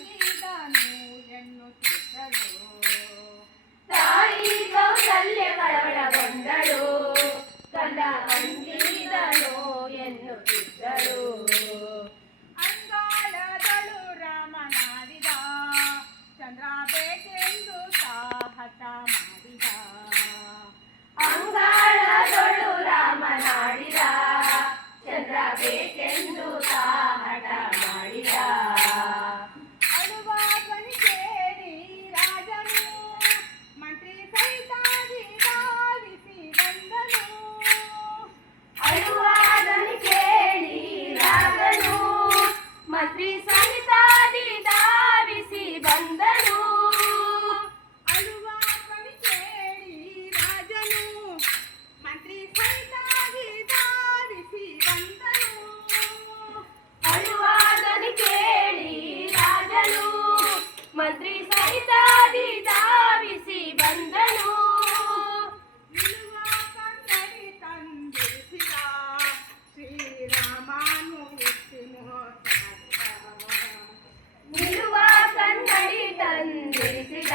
ಮಲಗಿದನು ಎನ್ನುತ್ತಿದ್ದಳು. ತಾಯಿ ಕೌಸಲ್ಯ ಕಳವಳಗೊಂಡಳು, ಕಂದ ಅಂಜಿದನು ಎನ್ನುತ್ತಿದ್ದಳು. ಅಂಗಾಳದಳು ರಾಮನಾಡಿದ, ಚಂದ್ರ ಬೇಕೆಂದು ಸಾಹಸ ಮಾಡಿದ. ಅಂಗಾಳದಳು ರಾಮನಾಡಿದ, ಚಂದ್ರ ಬೇಕೆಂದು ಸಾಹಟ ಮಾಡಿದ. ಅಳುವ ಧ್ವನಿ ಕೇಳಿ ರಾಜನು ಮಂತ್ರಿ ಸಹಿತಾಗಿ ಧಾವಿಸಿ ಬಂದನು. ಅಳುವ ಧ್ವನಿ ಕೇಳಿ ರಾಜನು ಮಂತ್ರಿ ಸಹಿತಾಗಿ ಧಾವಿಸಿ ಬಂದನು. ಅಳುವ ಧ್ವನಿ ಕೇಳಿ ರಾಜನು ಮಂತ್ರಿ ಸಹಿತಾಗಿ ಧಾವಿಸಿ ಬಂದನು. ಅಳುವ ಧ್ವನಿ ಕೇಳಿ ರಾಜನು ಮಂತ್ರಿ ಸಹಿತಾಗಿ ಧಾವಿಸಿ ಬಂದನು. ನಿಲ್ಲುವ ಕನ್ನಡಿ ತಂದಿರಿಸಿದ, ಶ್ರೀರಾಮನು ಹುಟ್ಟಿ ನಿಲ್ಲುವ ಕನ್ನಡಿ ತಂದಿರಿಸಿದ,